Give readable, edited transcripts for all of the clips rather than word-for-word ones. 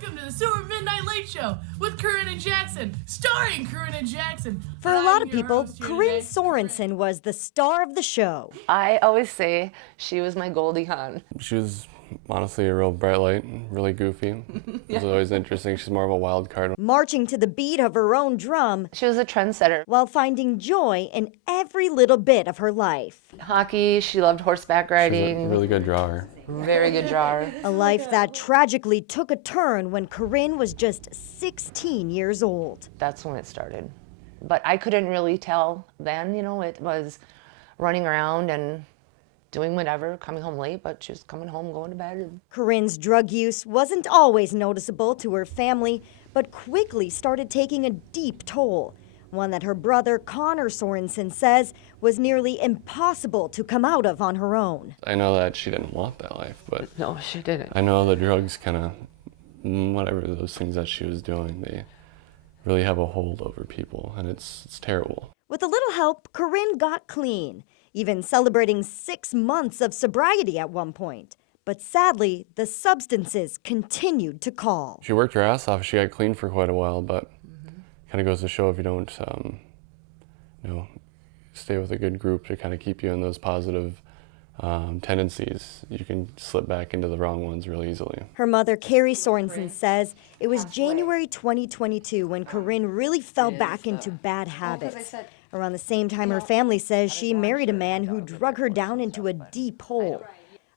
Welcome to the Super Midnight Late Show with Korryn and Jackson, starring Korryn and Jackson. For a lot of people, Korryn Sorenson was the star of the show. I always say she was my Goldie Hawn. She was honestly a real bright light, really goofy. It was always interesting. She's more of a wild card. Marching to the beat of her own drum. She was a trendsetter. While finding joy in every little bit of her life. Hockey, she loved horseback riding. She's a really good drawer. Very good drawer. A life that tragically took a turn when Korryn was just 16 years old. That's when it started. But I couldn't really tell then, you know, it was running around and doing whatever, coming home late, but she was coming home, going to bed. Korryn's drug use wasn't always noticeable to her family, but quickly started taking a deep toll. One that her brother, Korryn Sorenson, says was nearly impossible to come out of on her own. I know that she didn't want that life, but No, she didn't. I know the drugs kind of, whatever those things that she was doing, they really have a hold over people, and it's terrible. With a little help, Korryn got clean, even celebrating 6 months of sobriety at one point. But sadly, the substances continued to call. She worked her ass off. She got clean for quite a while, but kind of goes to show if you don't, stay with a good group to kind of keep you in those positive tendencies, you can slip back into the wrong ones really easily. Her mother, Kerrie Sorenson, says it was January 2022 when Korryn really fell back into bad habits. Around the same time, her family says she married a man who drug her down into a deep hole.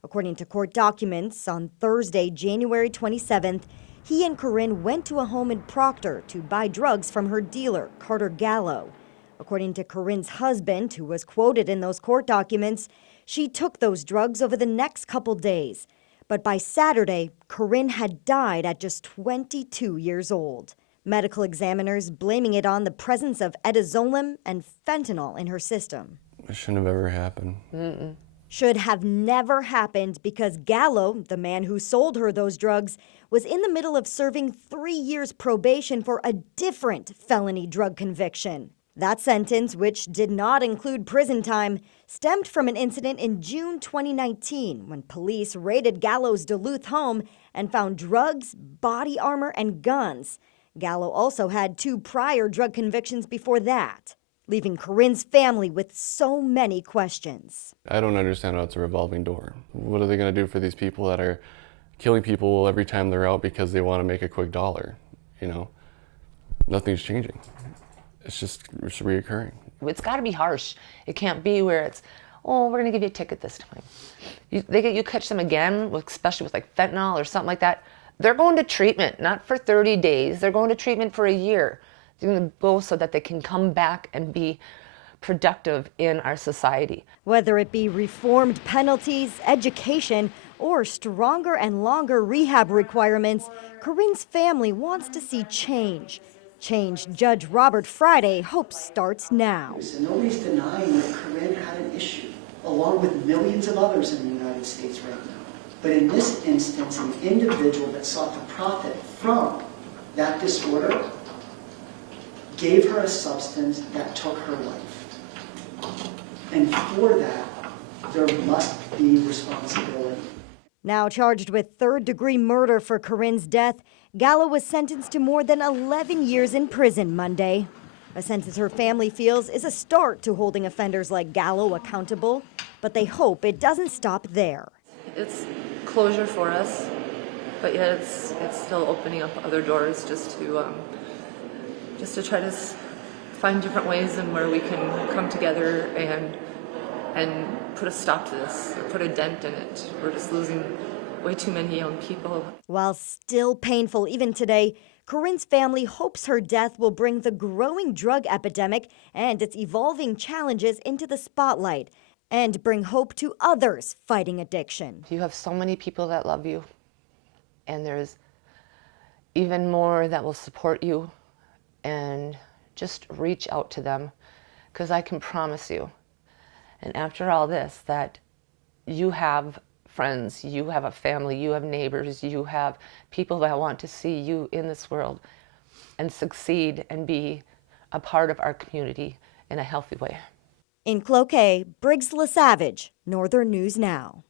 According to court documents, on Thursday, January 27th, he and Korryn went to a home in Proctor to buy drugs from her dealer, Carter Gallo. According to Korryn's husband, who was quoted in those court documents, she took those drugs over the next couple days. But by Saturday, Korryn had died at just 22 years old. Medical examiners blaming it on the presence of etazolem and fentanyl in her system. It shouldn't have ever happened. Should have never happened because Gallo, the man who sold her those drugs, was in the middle of serving 3 years probation for a different felony drug conviction. That sentence, which did not include prison time, stemmed from an incident in June 2019 when police raided Gallo's Duluth home and found drugs, body armor, and guns. Gallo also had 2 prior drug convictions before that, leaving Korryn's family with so many questions. I don't understand how it's a revolving door. What are they going to do for these people that are killing people every time they're out because they want to make a quick dollar? You know, nothing's changing. It's reoccurring. It's got to be harsh. It can't be where it's, oh, we're going to give you a ticket this time. You catch them again, especially with like fentanyl or something like that, they're going to treatment, not for 30 days. They're going to treatment for a year. They're going to go so that they can come back and be productive in our society. Whether it be reformed penalties, education, or stronger and longer rehab requirements, Korryn's family wants to see change. Change Judge Robert Friday hopes starts now. Nobody's denying that Korryn had an issue, along with millions of others in the United States right now. But in this instance, an individual that sought to profit from that disorder gave her a substance that took her life. And for that, there must be responsibility. Now charged with third-degree murder for Korryn's death, Gallo was sentenced to more than 11 years in prison Monday. A sentence her family feels is a start to holding offenders like Gallo accountable, but they hope it doesn't stop there. It's closure for us, but yet it's still opening up other doors just to try to find different ways and where we can come together and put a stop to this, or put a dent in it. We're just losing way too many young people. While still painful even today, Korryn's family hopes her death will bring the growing drug epidemic and its evolving challenges into the spotlight and bring hope to others fighting addiction. You have so many people that love you, and there's even more that will support you, and just reach out to them, because I can promise you, and after all this, that you have friends, you have a family, you have neighbors, you have people that want to see you in this world and succeed and be a part of our community in a healthy way. In Cloquet, Briggs LeSavage, Northern News Now.